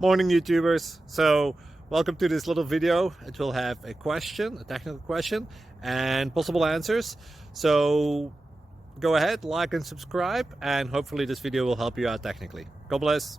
Morning YouTubers. So welcome to this little video. It will have a question, a technical question, and possible answers. So go ahead, like and subscribe, and hopefully this video will help you out technically. God bless.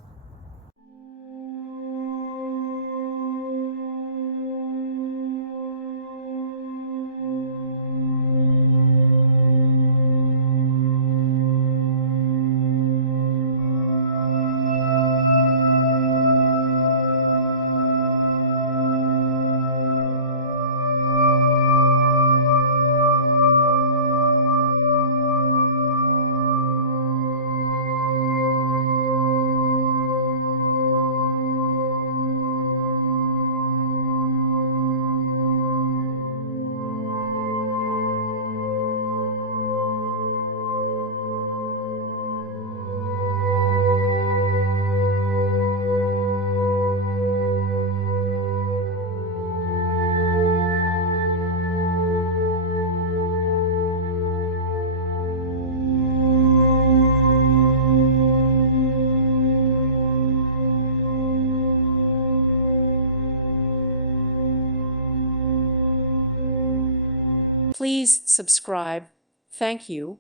Please subscribe. Thank you.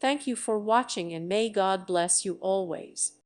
Thank you for watching, and may God bless you always.